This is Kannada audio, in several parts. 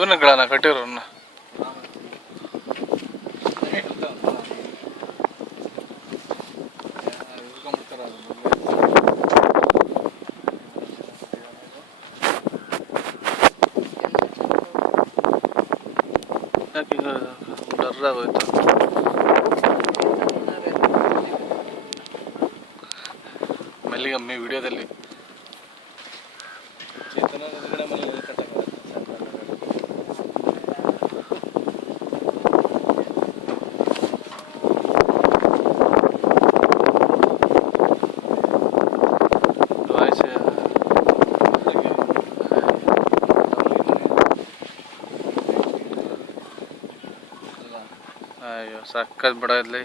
ಇವನ್ನ ಕಟ್ಟಿರೋನ್ನ ಯಾಕೆ ಈಗ ಡರ್ರಾಗೋಯ್ತು. ಮೆಲ್ಲಿಗಮ್ಮಿ ವಿಡಿಯೋದಲ್ಲಿ ಅಯ್ಯೋ ಸಕ್ಕತ್ ಬಿಡ ಇಲ್ಲಿ.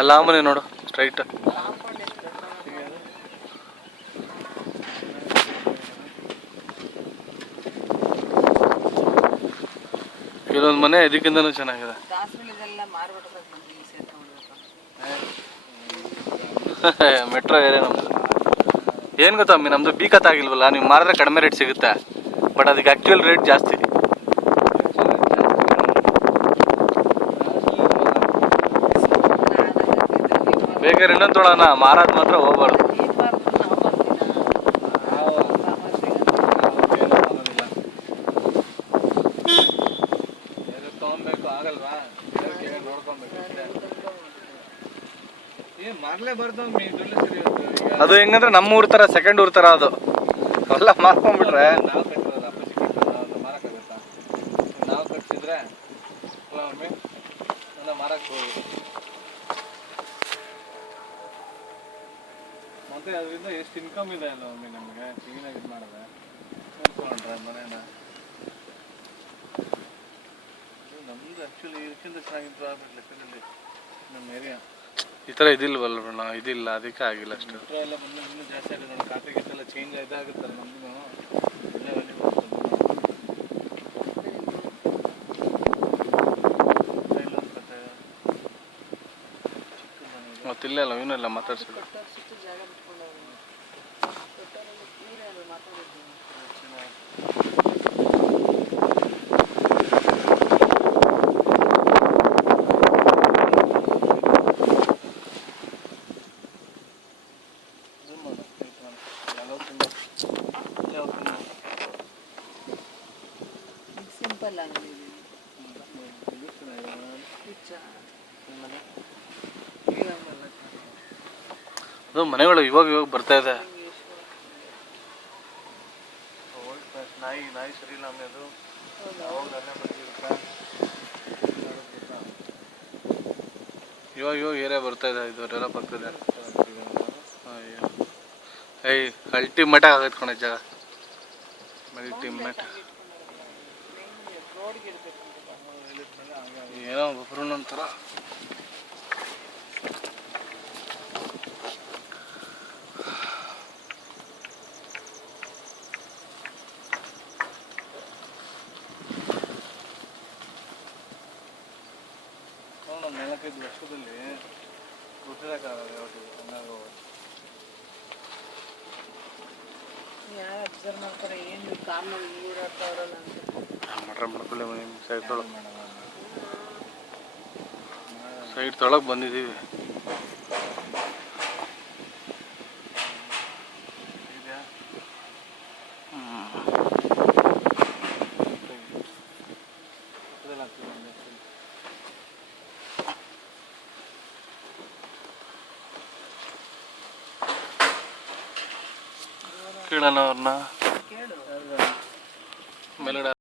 ಅಲ್ಲ ಮನೆ ನೋಡು ಸ್ಟ್ರೈಟ್. ಕೆಲವೊಂದು ಮನೆ ಇದಕ್ಕಿಂತನೂ ಚೆನ್ನಾಗಿದೆ. ಮೆಟ್ರೋ ಏರಿಯಾ ನಮ್ದು. ಏನು ಗೊತ್ತಾ ಅಮ್ಮಿ, ನಮ್ದು ಬೀಕತ್ ಆಗಿಲ್ವಲ್ಲ, ನೀವು ಮಾರಿದ್ರೆ ಕಡಿಮೆ ರೇಟ್ ಸಿಗುತ್ತೆ, ಬಟ್ ಅದಕ್ಕೆ ಆ್ಯಕ್ಚುಯಲ್ ರೇಟ್ ಜಾಸ್ತಿ. ಬೇಕಾದ್ರೆ ಇನ್ನೊಂದು ತೊಗೊಳ್ಳೋಣ, ಮಾರಾದ ಮಾತ್ರ ಹೋಗ್ಬಾರ್ದು. ಅದು ಹೆಂಗಂದ್ರೆ ನಮ್ಮ ಊರ್ ತರ ಸೆಕೆಂಡ್ ಊರ್ ತರ ಅದು ಎಲ್ಲ ಮಾರ್ಕೊಂಡ್ಬಿಟ್ರೆ ನಾವು ಕಟ್ಸಿದ್ರೆ ಮಾರಕ್ಬೋದು. ಮತ್ತೆ ಅದರಿಂದ ಎಷ್ಟು ಇನ್ಕಮ್ ಇದೆ ಅಲ್ಲ ಒಮ್ಮೆ ನಮಗೆ ಕ್ಲೀನಾಗಿ ಇದು ಮಾಡಿದ್ರೆ ನೋಡ್ಕೊಂಡ್ರೆ ಮನೇನ. ನಮ್ದು ಆ್ಯಕ್ಚುಲಿ ಇದಕ್ಕಿಂತ ಚೆನ್ನಾಗಿತ್ತು ಆಗ್ಬಿಟ್ಟು ಲೆಕ್ಕದಲ್ಲಿ ನಮ್ಮ ಏರಿಯಾ. ಈ ಥರ ಇದಿಲ್ವಲ್ಲ ನಾವು, ಇದಿಲ್ಲ ಅದಕ್ಕೆ ಆಗಿಲ್ಲ ಅಷ್ಟು. ಮೆಟ್ರೋ ಎಲ್ಲ ಬಂದು ಇನ್ನೂ ಜಾಸ್ತಿ ಆಗಿದೆ ನೋಡಿ, ಕಾಫಿ ಗಿಟ್ಟೆಲ್ಲ ಚೇಂಜ್ ಇದಾಗುತ್ತಲ್ಲ ನಮ್ಮದು. ಮತ್ತಿಲ್ಲ ಅಲ್ಲ ಇವನ್ನೆಲ್ಲ ಮಾತಾಡ್ಸಿಲ್ಲ. ಸಿಂಪಲ್ ಆಗಿದೆ ಅದು ಮನೆಗಳು ಇವಾಗ ಬರ್ತಾ ಇದೆ. ನಾಯಿ ಸರಿ ಇಲ್ಲ ಆಮೇಲೆ ಅದು ಇವಾಗ ಏರಿಯಾ ಬರ್ತಾ ಇದೆ. ಇದವರೆಲ್ಲ ಪಕ್ಕದ ಅಲ್ಟಿಮೇಟ್ ಆಗೈತೆ ಕಣ ಜಾಗ, ಅಲ್ಟಿಮೇಟ್. ಏನೋ ಒಬ್ಬರು ಒಂಥರ ನಮ್ಮ 4-5 ವರ್ಷದಲ್ಲಿ ಗೊತ್ತಿರೋಕ್ಕಾಗಲ್ಲ ಚೆನ್ನಾಗೋ. ಯಾರು ಅಬ್ಸರ್ವ್ ಮಾಡ್ತಾರೆ ಏನು ಕಾಮಲ್ಲಿ ನೀರು ಆಡ್ತಾವ್ರಲ್ಲ ಅಂತ. ಮಟ್ರ ಮಾಡ್ಕೊಳ್ಳಿ ಸೈಡ್ ತೊಳಗೆ, ಸೈಡ್ ತೊಳಗೆ ಬಂದಿದ್ದೀವಿ. ಕೇಳೋಣ ಅವ್ರನ್ನ ಮೇಲ್ಗಡೆ.